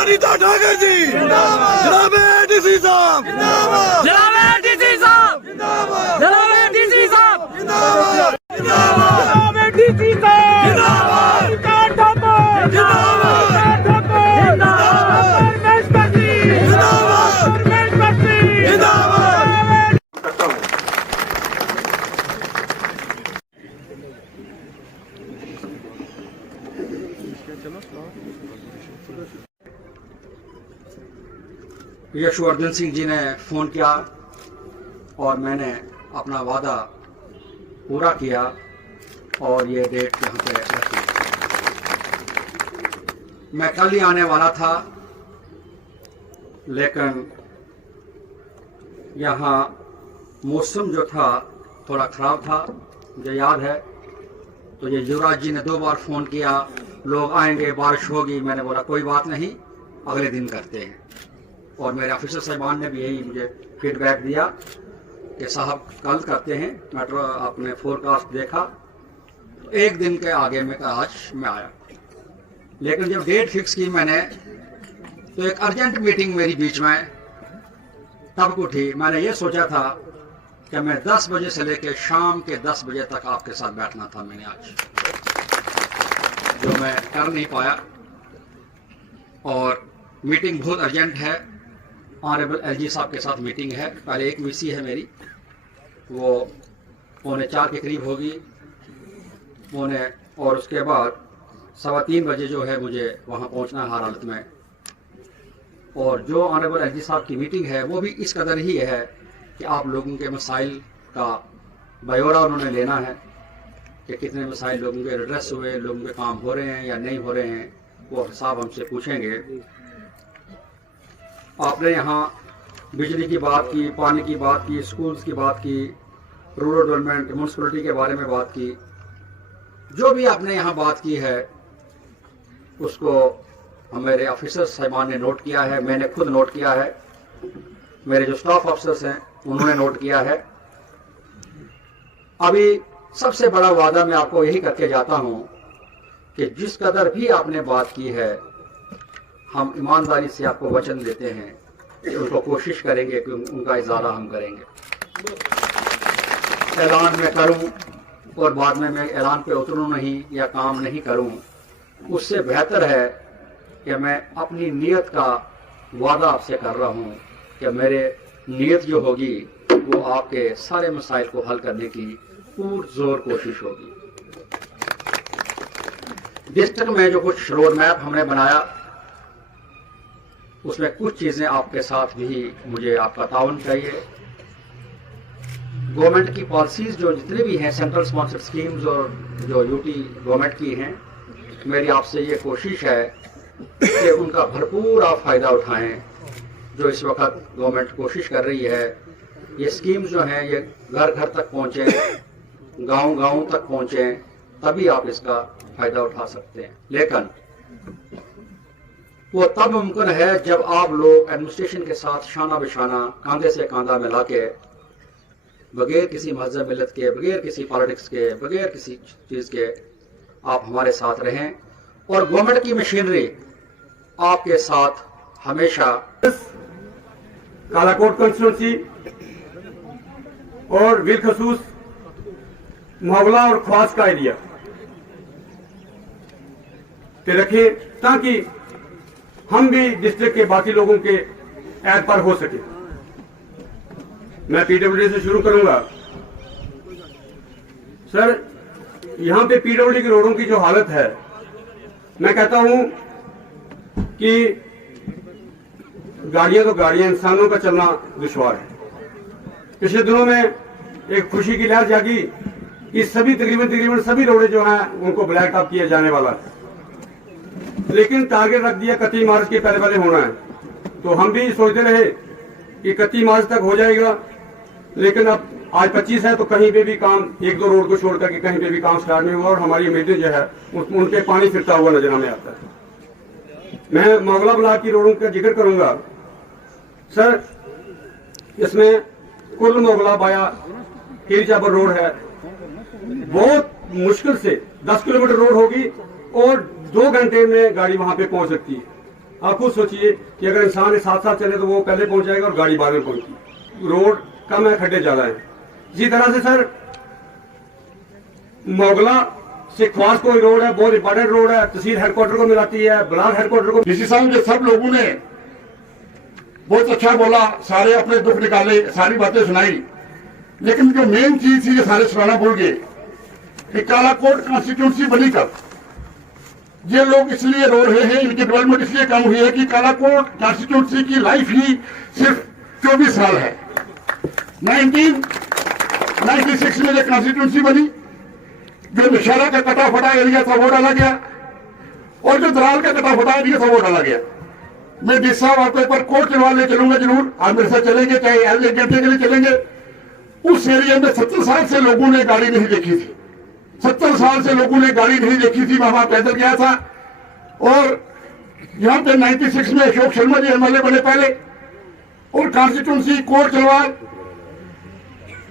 अनीता ठाकर जी जनाब डीसी साहब जनाब डीसी साहब जनाब डीसी साहब जिंदाबाद जनाब डीसी साहब जिंदाबाद कार ठाकुर जिंदाबाद रमेश बस्सी जिंदाबाद रमेश बस्सी जिंदाबाद। यशवर्धन सिंह जी ने फोन किया और मैंने अपना वादा पूरा किया और ये डेट यहाँ पे रखी। मैं कल ही आने वाला था, लेकिन यहाँ मौसम जो था थोड़ा खराब था, मुझे याद है। तो ये युवराज जी ने 2 बार फोन किया, लोग आएंगे, बारिश होगी। मैंने बोला कोई बात नहीं, अगले दिन करते हैं। और मेरे ऑफिसर साहबान ने भी यही मुझे फीडबैक दिया कि साहब कल करते हैं। मेट्रो आपने फोरकास्ट देखा, तो 1 दिन के आगे में आज मैं आया। लेकिन जब डेट फिक्स की मैंने, तो एक अर्जेंट मीटिंग मेरी बीच में तब उठी। मैंने ये सोचा था कि मैं 10 बजे से लेकर शाम के 10 बजे तक आपके साथ बैठना था। मैंने आज जो मैं कर नहीं पाया, और मीटिंग बहुत अर्जेंट है। ऑनरेबल एलजी साहब के साथ मीटिंग है। पहले एक वीसी है मेरी, वो 3:45 के करीब होगी, और उसके बाद 3:15 बजे जो है मुझे वहाँ पहुँचना है हर हालत में। और जो ऑनरेबल एलजी साहब की मीटिंग है वो भी इस कदर ही है कि आप लोगों के मसाइल का ब्यौरा उन्होंने लेना है कि कितने मसाइल लोगों के एड्रेस हुए, लोगों के काम हो रहे हैं या नहीं हो रहे हैं, वो हिसाब हमसे पूछेंगे। आपने यहाँ बिजली की बात की, पानी की बात की, स्कूल्स की बात की, रूरल डेवलपमेंट, म्यूनसिपलिटी के बारे में बात की। जो भी आपने यहाँ बात की है उसको मेरे ऑफिसर साहिबान ने नोट किया है, मैंने खुद नोट किया है, मेरे जो स्टाफ ऑफिसर्स हैं उन्होंने नोट किया है। अभी सबसे बड़ा वादा मैं आपको यही करके जाता हूँ कि जिस कदर भी आपने बात की है, हम ईमानदारी से आपको वचन देते हैं कि उनको कोशिश करेंगे कि उनका इजारा हम करेंगे। ऐलान मैं करूं और बाद में मैं ऐलान पे उतरूं नहीं या काम नहीं करूं, उससे बेहतर है कि मैं अपनी नीयत का वादा आपसे कर रहा हूं कि मेरे नीयत जो होगी वो आपके सारे मसाइल को हल करने की पुरजोर कोशिश होगी। डिस्ट्रिक्ट में जो कुछ रोड मैप हमने बनाया, उसमें कुछ चीजें आपके साथ भी मुझे आपका ताउन चाहिए। गवर्नमेंट की पॉलिसीज जो जितने भी हैं, सेंट्रल स्पॉन्सर्ड स्कीम्स और जो यूटी गवर्नमेंट की हैं, मेरी आपसे ये कोशिश है कि उनका भरपूर आप फायदा उठाएं। जो इस वक्त गवर्नमेंट कोशिश कर रही है, ये स्कीम्स जो हैं ये घर घर तक पहुंचे, गांव गांव तक पहुंचे, तभी आप इसका फायदा उठा सकते हैं। लेकिन वो तब मुमकिन है जब आप लोग एडमिनिस्ट्रेशन के साथ शाना बिशाना, कांधे से कांधा मिला के, बगैर किसी मजहब मिलत के, बगैर किसी पॉलिटिक्स के, बगैर किसी चीज के आप हमारे साथ रहें। और गवर्नमेंट की मशीनरी आपके साथ हमेशा। कालाकोट कंस्टिट्यूंसी और बिलखसूस मोहल्ला और ख्वास का एरिया के रखे, ताकि हम भी डिस्ट्रिक्ट के बाकी लोगों के ऐड पर हो सके। मैं पीडब्ल्यूडी से शुरू करूंगा। सर, यहां पे पीडब्ल्यूडी की रोडों की जो हालत है, मैं कहता हूं कि गाड़ियां तो गाड़ियां, इंसानों का चलना दुश्वार है। पिछले दिनों में एक खुशी की लहर जागी कि तकरीबन सभी रोडें जो हैं उनको ब्लैक टॉप किया जाने वाला है। लेकिन टारगेट रख दिया 31 मार्च के पहले होना है। तो हम भी सोचते रहे कि 31 मार्च तक हो जाएगा, लेकिन अब आज 25 है तो कहीं पे भी काम, 1-2 रोड को छोड़ करके कहीं पे भी काम स्टार्ट नहीं हुआ। और हमारी उम्मीदें जो है उनके पानी फिरता हुआ नजर हमें आता है। मैं मोगला ब्लॉक की रोडों का जिक्र करूंगा। सर, इसमें कुल मोगला बाया कीर चाबर रोड है, बहुत मुश्किल से 10 किलोमीटर रोड होगी और 2 घंटे में गाड़ी वहां पे पहुंच सकती है। आप खुद सोचिए कि अगर इंसान साथ साथ चले तो वो पहले पहुंच जाएगा और गाड़ी बाद में पहुंची। रोड कम है, खड्डे ज्यादा है। इसी तरह से सर मोगला से ख्वास कोई रोड है, बहुत इंपॉर्टेंट रोड है, तहसील हेडक्वार्टर को मिलाती है, ब्लॉक हेडक्वार्टर को। डीसी साहब जो सब लोगों ने बहुत अच्छा बोला, सारे अपने दुख निकाले, सारी बातें सुनाई, लेकिन जो मेन चीज थी ये सारे सुनाना भूल गए कि कालाकोट कॉन्स्टिट्यूंसी बनी कब। ये लोग इसलिए रो रहे हैं, इनकी डेवलपमेंट इसलिए कम हुई है कि कालाकोट कॉन्स्टिट्यूंसी की लाइफ ही सिर्फ 24 साल है। 1996 में जो कॉन्स्टिट्यूंसी बनी, जो नौशहरा का कटा फटा एरिया था वो डाला गया, और जो दराल का कटा फटा एरिया था वो डाला गया। मैं डी साहब आपको एक बार कोर्ट चलवा ले चलूंगा, जरूर आप मेरे साथ चलेंगे, चाहे एक घंटे के लिए चलेंगे। उस एरिया में 70 साल से लोगों ने गाड़ी नहीं देखी थी, 70 साल से लोगों ने गाड़ी नहीं देखी थी। मैं वहां पैदल गया था, और यहां पे 96 में अशोक शर्मा जी एमएलए बने पहले, और कॉन्स्टिट्यूंसी कोर्ट चलवाल,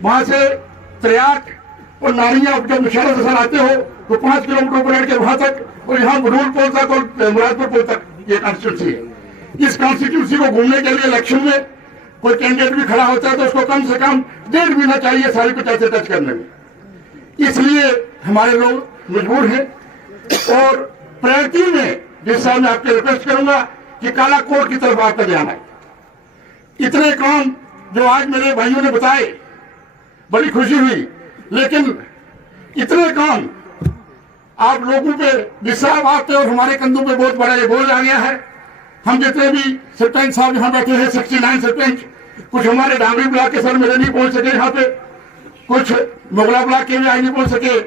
वहां से त्रियाट और नारियां, जब नौशहरा से सर आते हो तो 5 किलोमीटर ऊपर के वहां तक, और यहाँ बरूल पुल तक और मुरादपुर पुल तक ये कॉन्स्टिट्यूंसी है। इस कॉन्स्टिट्यूंसी को घूमने के लिए इलेक्शन में कोई कैंडिडेट भी खड़ा होता है तो उसको कम से कम 1.5 महीना चाहिए सारी 50 टच करने में। इसलिए हमारे लोग मजबूर हैं, और प्रायोरिटी में जिस साल मैं आपसे रिक्वेस्ट करूंगा कि कालाकोट की तरफ आपका ध्यान आए। इतने काम जो आज मेरे भाइयों ने बताए, बड़ी खुशी हुई, लेकिन इतने काम आप लोगों पे जिस साहब आपके और हमारे कंधों पे बहुत बड़ा ये बोझ आ गया है। हम जितने भी सरपंच साहब यहाँ बैठे हैं, 69 सरपंच, कुछ हमारे डांगरी ब्लॉक के सर मेरे नहीं पहुंच सके यहाँ पे, कुछ मोगला ब्लॉक के भी आज नहीं पहुंच सके,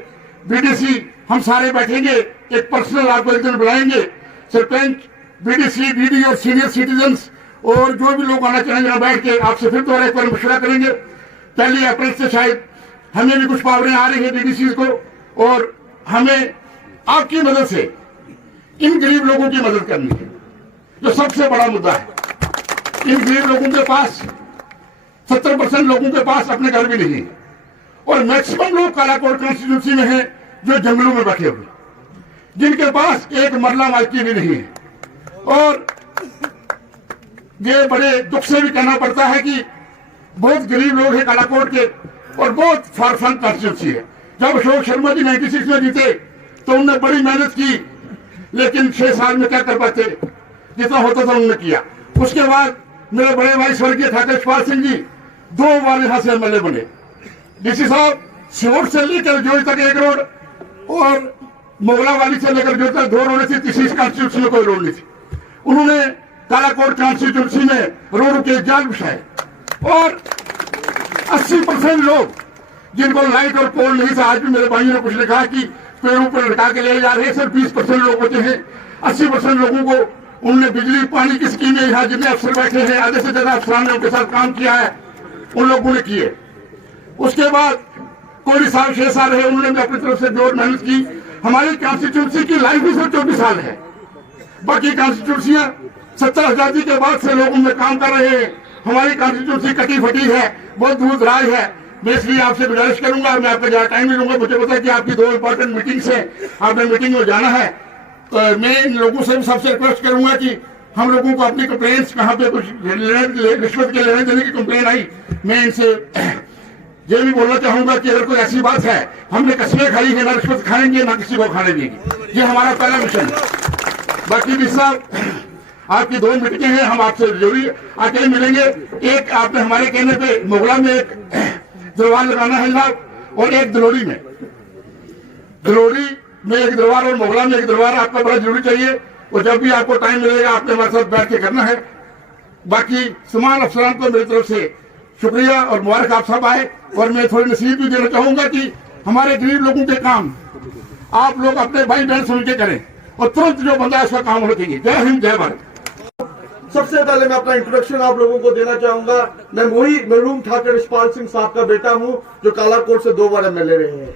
बीडीसी हम सारे बैठेंगे, एक पर्सनल आपको एक दिन बुलाएंगे, सरपंच, बीडीसी, डीडी और सीनियर सिटीजन्स और जो भी लोग आना चाहेंगे यहाँ बैठ के आपसे फिर दोबारा एक बार मशवरा करेंगे। 1 अप्रैल से शायद हमें भी कुछ पावरें आ रही है डीडीसी को, और हमें आपकी मदद से इन गरीब लोगों की मदद करनी है, जो सबसे बड़ा मुद्दा है। इन गरीब लोगों के पास 70% लोगों के पास अपने घर भी नहीं है, और मैक्सिमम लोग कालाकोट कॉन्स्टिट्यूंसी में हैं जो जंगलों में बैठे हुए, जिनके पास एक मरला मालकी भी नहीं है। और ये बड़े दुख से भी कहना पड़ता है कि बहुत गरीब लोग हैं कालाकोट के, और बहुत फारफंग कॉन्स्टिट्यूंसी है। जब अशोक शर्मा जी 96 में जीते तो उन्होंने बड़ी मेहनत की, लेकिन 6 साल में क्या कर पाते, जितना होता था उन्होंने किया। उसके बाद मेरे बड़े भाई स्वर्गीय ठाकुर यशपाल सिंह जी 2 बार यहां से एमएलए बने। डीसी साहब सियोट से लेकर जोड़ तक 1 रोड, और मोगलावाली से लेकर जोड़ तक 2 रोड थी, तीसरी कॉन्स्टिट्यूंसी में कोई रोड नहीं थी। उन्होंने कालाकोट कॉन्स्टिट्यूंसी में रोड के जाल बिछाए, और 80% लोग जिनको लाइट और पोल नहीं था, आज भी मेरे भाइयों ने कुछ लिखा कि पेड़ों पर लटका के ले जा रहे हैं, सिर्फ 20% लोग बचे हैं। 80% लोगों को उन्होंने बिजली पानी की स्कीमें, यहाँ जितने अफसर बैठे हैं आधे से ज्यादा अफसरान ने उनके साथ काम किया है, उन लोगों ने किए। उसके बाद कोई साल 6 साल रहे, उन्होंने भी अपनी तरफ से जोर मेहनत की। हमारी कॉन्स्टिट्यूंसी की लाइफ भी सिर्फ 24 साल है, बाकी कॉन्स्टिट्यूंसियां 70 आजादी के बाद से लोग उनमें काम कर रहे हैं। हमारी कॉन्स्टिट्यूंसी कटी फटी है, बहुत दूर दराज है। मैं इसलिए आपसे गुजारिश करूंगा, मैं आपका ज्यादा टाइम नहीं लूंगा, मुझे पता है कि आपकी 2 इंपॉर्टेंट मीटिंग्स है, आपने मीटिंग में जाना है, तो मैं इन लोगों से भी सबसे रिक्वेस्ट करूंगा कि हम लोगों को अपनी कंप्लेंट्स कहाँ पे कुछ रिश्वत के लेने देने की कंप्लेन आई, मैं इनसे ये भी बोलना चाहूंगा कि अगर कोई ऐसी बात है, हमने कस्में खाई है, ना रिश्वत खाएंगे ना किसी को खाने देंगे, ये हमारा पहला मिशन है। बाकी भी साहब आपकी 2 मीटिंगें हैं, हम आपसे जरूरी आके मिलेंगे। एक आपने हमारे कहने पे मोगला में एक दरबार लगाना है जनाब, और एक दलोरी में एक दरबार और मोगला में एक दरबार आपका बड़ा जरूरी चाहिए, और जब भी आपको टाइम मिलेगा आपने हमारे साथ बैठ के करना है। बाकी समान अफसरान को मेरी तरफ से शुक्रिया और मुबारक, आप सब आए। और मैं थोड़ी नसीहत भी देना चाहूंगा कि हमारे गरीब लोगों के काम आप लोग अपने भाई बहन समझ के करें, और तुरंत जो बंदा है उसका काम होना चाहिए। जय हिंद, जय भारत। सबसे पहले मैं अपना इंट्रोडक्शन आप लोगों को देना चाहूंगा। मैं वही मरहूम ठाकुर यशपाल सिंह साहब का बेटा हूं जो कालाकोट से 2 बार एमएलए रहे हैं।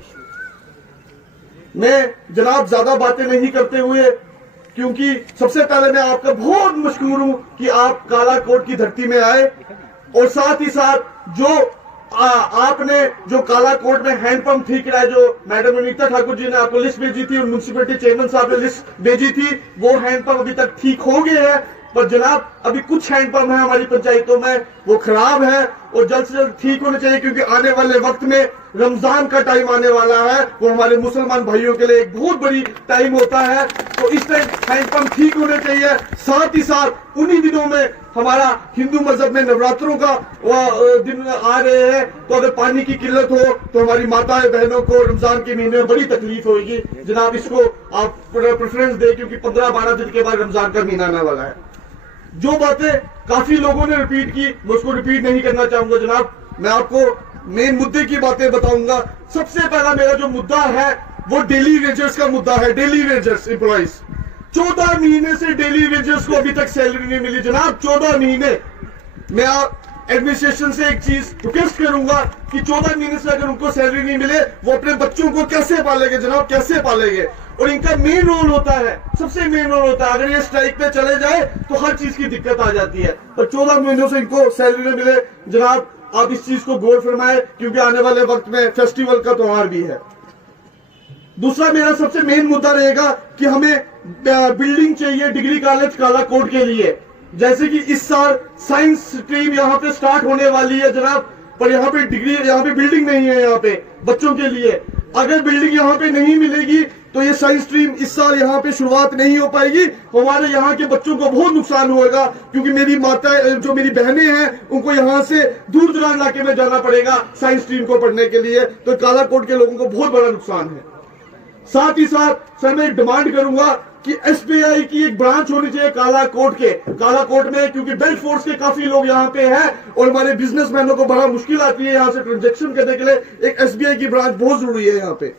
मैं जनाब ज्यादा बातें नहीं करते हुए, क्योंकि सबसे पहले मैं आपका बहुत मशकूर हूं कि आप कालाकोट की धरती में आए, और साथ ही साथ जो आपने जो काला कोट में हैंडपंप ठीक रहा है, जो मैडम अनीता ठाकुर जी ने आपको लिस्ट भेजी थी और म्यूनसिपलिटी चेयरमैन साहब ने लिस्ट भेजी थी, वो हैंडपंप अभी तक ठीक हो गए हैं। पर जनाब अभी कुछ हैंडपंप है हमारी पंचायतों में वो खराब है और जल्द से जल्द ठीक होने चाहिए, क्योंकि आने वाले वक्त में रमजान का टाइम आने वाला है, वो हमारे मुसलमान भाइयों के लिए एक बहुत बड़ी टाइम होता है। तो इस टाइम हैंडपंप ठीक होने चाहिए। साथ ही साथ उन्हीं दिनों में हमारा हिंदू मजहब में नवरात्रों का दिन आ रहे हैं, तो अगर पानी की किल्लत हो तो हमारी माताएं बहनों को रमजान के महीने में बड़ी तकलीफ होगी। जनाब इसको आप प्रेफरेंस दें, क्योंकि 15-12 दिन के बाद रमजान का महीना आने वाला है। जो बातें काफी लोगों ने रिपीट की मैं उसको रिपीट नहीं करना चाहूंगा जनाब। मैं आपको मेन मुद्दे की बातें बताऊंगा। सबसे पहला मेरा जो मुद्दा है वो डेली वेजर्स का मुद्दा है। डेली वेजर्स एम्प्लॉइज 14 महीने से डेली वेजर्स को अभी तक सैलरी नहीं मिली जनाब। 14 महीने। मैं एडमिनिस्ट्रेशन से एक चीज रिक्वेस्ट करूंगा कि 14 महीने से अगर उनको सैलरी नहीं मिले वो अपने बच्चों को कैसे पालेंगे जनाब, कैसे पालेंगे। और इनका मेन रोल होता है, सबसे मेन रोल होता है, अगर ये स्ट्राइक पे चले जाए तो हर चीज की दिक्कत आ जाती है। पर 14 महीनों से इनको सैलरी नहीं मिले जनाब, आप इस चीज को गौर फरमाए, क्योंकि आने वाले वक्त में फेस्टिवल का त्योहार भी है। दूसरा मेरा सबसे मेन मुद्दा रहेगा कि हमें बिल्डिंग चाहिए डिग्री कॉलेज कालाकोट के लिए। जैसे कि इस साल साइंस स्ट्रीम यहाँ पे स्टार्ट होने वाली है जनाब, पर यहाँ पे बिल्डिंग नहीं है यहाँ पे बच्चों के लिए। अगर बिल्डिंग यहाँ पे नहीं मिलेगी तो ये साइंस स्ट्रीम इस साल यहाँ पे शुरुआत नहीं हो पाएगी। हमारे यहाँ के बच्चों को बहुत नुकसान होगा, क्योंकि मेरी माता जो मेरी बहनें हैं उनको यहाँ से दूर दराज इलाके में जाना पड़ेगा साइंस स्ट्रीम को पढ़ने के लिए। तो कालाकोट के लोगों को बहुत बड़ा नुकसान है। साथ ही साथ सर मैं डिमांड करूंगा कि एसबीआई की एक ब्रांच होनी चाहिए कालाकोट में, क्योंकि बेल्ट फोर्स के काफी लोग यहाँ पे हैं और हमारे बिजनेसमैनों को बड़ा मुश्किल आती है यहाँ से ट्रांजेक्शन करने के लिए। एक एसबीआई की ब्रांच बहुत जरूरी है यहाँ पे।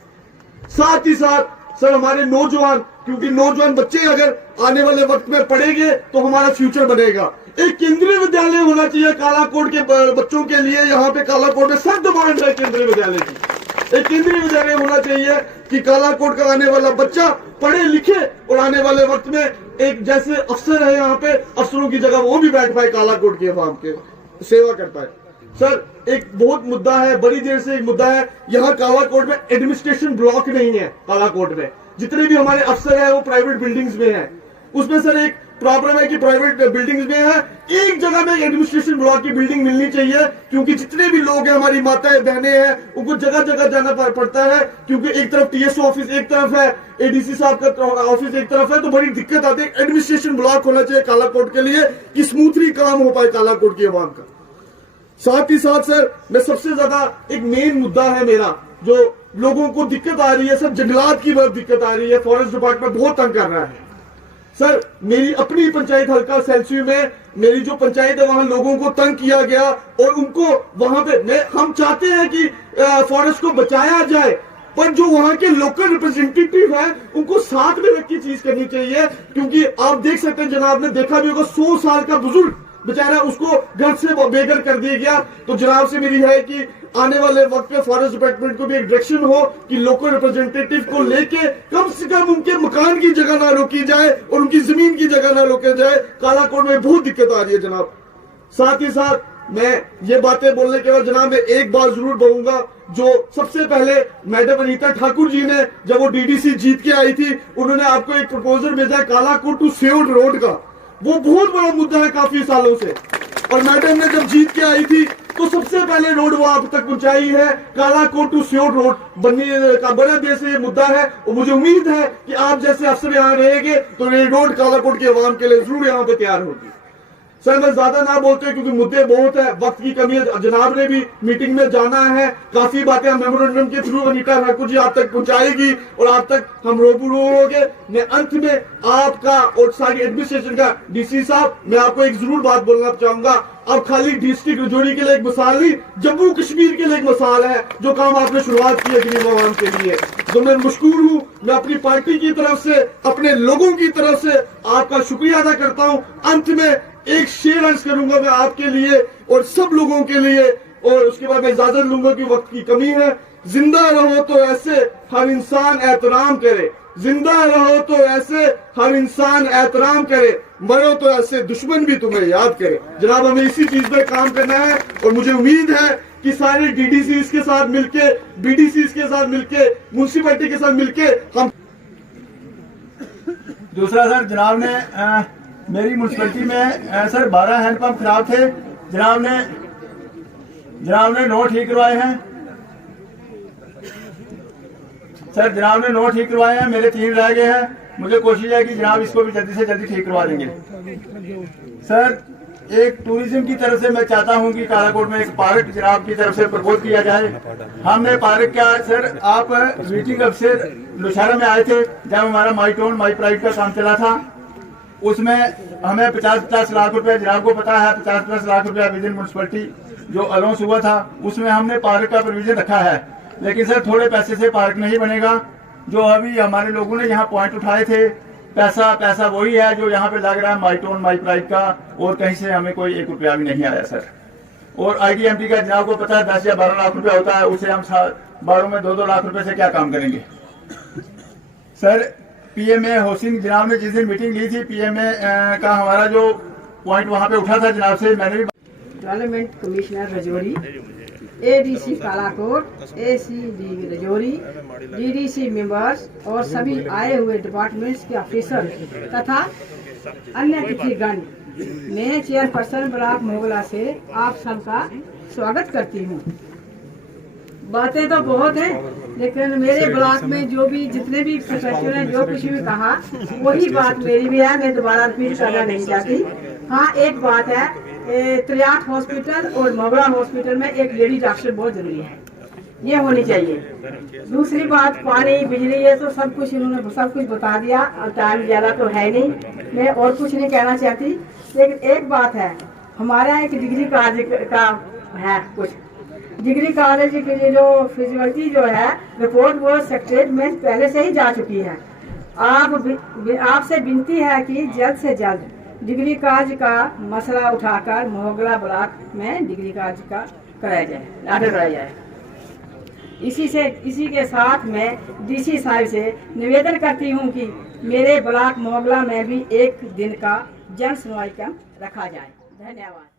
साथ ही साथ सर हमारे नौजवान, क्योंकि नौजवान बच्चे अगर आने वाले वक्त में पढ़ेंगे तो हमारा फ्यूचर बनेगा। एक केंद्रीय विद्यालय होना चाहिए कालाकोट के बच्चों के लिए। यहाँ पे कालाकोट में सब डिमांड है केंद्रीय विद्यालय की। एक केंद्रीय विद्यालय होना चाहिए कि कालाकोट का आने वाला बच्चा पढ़े लिखे और आने वाले वक्त में एक जैसे अफसर है यहाँ पे, अफसरों की जगह वो भी बैठ पाए, कालाकोट की आवाम के सेवा कर पाए। सर एक बहुत मुद्दा है, बड़ी देर से एक मुद्दा है, यहाँ कालाकोट में एडमिनिस्ट्रेशन ब्लॉक नहीं है। कालाकोट में जितने भी हमारे अफसर हैं वो प्राइवेट बिल्डिंग्स में हैं। उसमें सर एक प्रॉब्लम है कि प्राइवेट बिल्डिंग्स में है, एक जगह में एडमिनिस्ट्रेशन ब्लॉक की बिल्डिंग मिलनी चाहिए, क्योंकि जितने भी लोग हैं हमारी माताएं बहनें हैं उनको जगह जगह जाना पड़ता है, क्योंकि एक तरफ टीएसओ ऑफिस एक तरफ है, एडीसी साहब का ऑफिस एक तरफ है, तो बड़ी दिक्कत आती है। एडमिनिस्ट्रेशन ब्लॉक होना चाहिए कालाकोट के लिए कि स्मूथली काम हो पाए कालाकोट की आवाम का। साथ ही साथ सर मैं सबसे ज्यादा एक मेन मुद्दा है मेरा जो लोगों को दिक्कत आ रही है, सब जंगलात की बहुत दिक्कत आ रही है। फॉरेस्ट डिपार्टमेंट बहुत तंग कर रहा है। सर मेरी अपनी पंचायत हल्का सेल्सियो में मेरी जो पंचायत है वहां लोगों को तंग किया गया और उनको वहां पे हम चाहते हैं कि फॉरेस्ट को बचाया जाए, पर जो वहां के लोकल रिप्रेजेंटेटिव हैं उनको साथ में रख के चीज करनी चाहिए। क्योंकि आप देख सकते हैं जनाब ने देखा भी होगा 100 साल का बुजुर्ग बेचारा उसको घर से बेघर कर दिया गया। तो जनाब से मेरी है कि आने वाले वक्त में फॉरेस्ट डिपार्टमेंट को भी एक डायरेक्शन हो कि लोकल रिप्रेजेंटेटिव को लेके कम से कम उनके मकान की जगह ना रोकी जाए और उनकी जमीन की जगह ना रोके जाए। कालाकोट में बहुत दिक्कत आ रही है जनाब। साथ ही साथ मैं ये बातें बोलने के बाद जनाब मैं एक बात जरूर बोलूंगा, जो सबसे पहले मैडम अनीता ठाकुर जी ने जब वो डीडीसी जीत के आई थी उन्होंने आपको एक प्रपोजल भेजा कालाकोट टू सेव्ड रोड का, वो बहुत बड़ा मुद्दा है काफी सालों से। और मैडम ने जब जीत के आई थी तो सबसे पहले रोड वो आप तक पहुंचाई है, कालाकोट टू सेव्ड रोड बनने का बड़े देर से ये मुद्दा है। और मुझे उम्मीद है कि आप जैसे अफसर यहाँ रहेंगे तो ये रोड कालाकोट के अवाम के लिए जरूर यहाँ पे तैयार होगी। सर मैं ज्यादा ना बोलते क्योंकि मुद्दे बहुत है, वक्त की कमी है। जनाब ने भी मीटिंग में जाना है, काफी बातें मेमोरेंडम के थ्रू अनीता ठाकुर जी आप तक पहुंचाएगी और आप तक हम रूबरू होंगे। मैं अंत में आपका और सारी एडमिनिस्ट्रेशन का डीसी साहब मैं आपको एक जरूर बात बोलना चाहूंगा, अब खाली डिस्ट्रिक्ट रजौरी के लिए एक मिसाल नहीं, जम्मू कश्मीर के लिए एक मिसाल है जो काम आपने शुरुआत की है गरीब आवाम के लिए। तो मैं मशकूर हूँ, मैं अपनी पार्टी की तरफ से अपने लोगों की तरफ से आपका शुक्रिया अदा करता हूँ। अंत में एक शेर अर्ज करूंगा मैं आपके लिए और सब लोगों के लिए, और उसके बाद मैं इजाजत लूंगा कि वक्त की कमी है। जिंदा रहो तो ऐसे हर इंसान एहतराम करे, जिंदा रहो तो ऐसे हर इंसान एहतराम करे, मरो तो ऐसे दुश्मन भी तुम्हें याद करे। जनाब हमें इसी चीज पे काम करना है और मुझे उम्मीद है कि सारे डीडीसीज के साथ मिलके, बीडीसीज के साथ मिलके, म्युनिसिपैलिटी के साथ मिलके हम। दूसरा सर, जनाब ने मेरी म्यूनसिपैलिटी में सर 12 हैंडपम्प खराब थे। जनाब ने 9 ठीक करवाए हैं सर। जनाब ने 9 ठीक करवाए हैं, मेरे 3 रह गए हैं। मुझे कोशिश है कि जनाब इसको भी जल्दी से जल्दी ठीक करवा देंगे सर। एक टूरिज्म की तरफ से मैं चाहता हूं कि कालाकोट में एक पार्क जनाब की तरफ से प्रपोज किया जाए। हमने पार्क क्या सर, आप मीटिंग अफसर नौशहरा में आए थे जब हमारा माई टाउन माई प्राइड का काम चला था, उसमें हमें 50-50 लाख रुपए, जनाब को पता है 50-50 लाख रुपया विद इन म्यूनसिपैलिटी जो अलाउंस हुआ था, उसमें हमने पार्क का प्रोविजन रखा है। लेकिन सर थोड़े पैसे से पार्क नहीं बनेगा। जो अभी हमारे लोगों ने यहाँ पॉइंट उठाए थे, पैसा वही है जो यहाँ पे लग रहा है माई टाउन माई प्राइड का, और कहीं से हमें कोई 1 रुपया भी नहीं आया सर। और IDMT का जनाब को पता है 10 या 12 लाख रुपया होता है, उसे हम 12 में 2-2 लाख रुपए से क्या काम करेंगे सर। PMA हाउसिंग जनाब ने जिस दिन मीटिंग ली थी, PMA का हमारा जो पॉइंट वहाँ पे उठा था जनाब से, मैंने भी development commissioner Rajouri, ADC Kalakot, ACD Rajouri, DDC members और सभी आए हुए डिपार्टमेंट्स के ऑफिसर तथा अन्य अतिथिगण, मैं चेयरपर्सन ब्लॉक मोगला से आप सबका स्वागत करती हूँ। बातें तो बहुत हैं, लेकिन मेरे ब्लॉक में जो भी जितने भी सदस्यों ने जो कुछ भी कहा वही बात मेरी भी है, मैं दोबारा रिपीट करना नहीं चाहती। हाँ, एक बात है, त्रियाट हॉस्पिटल और मोगरा हॉस्पिटल में एक लेडी डॉक्टर बहुत जरूरी है, ये होनी चाहिए। दूसरी बात, पानी बिजली ये तो सब कुछ इन्होंने सब कुछ बता दिया, और टाइम ज़्यादा तो है नहीं, मैं और कुछ नहीं कहना चाहती। लेकिन एक बात है, हमारा एक डिग्री कॉलेज का है, कुछ डिग्री कॉलेज की जो फिजिबिलिटी जो है रिपोर्ट वो सेक्रेटरीट में पहले से ही जा चुकी है। आपसे विनती है कि जल्द से जल्द डिग्री कॉलेज का मसला उठाकर मोगला ब्लॉक में डिग्री कॉलेज का कराया जाए, ऑर्डर कराया जाए। इसी के साथ मैं DC साहब से निवेदन करती हूं कि मेरे ब्लॉक मोगला में भी एक दिन का जन सुनवाई कैंप रखा जाए। धन्यवाद।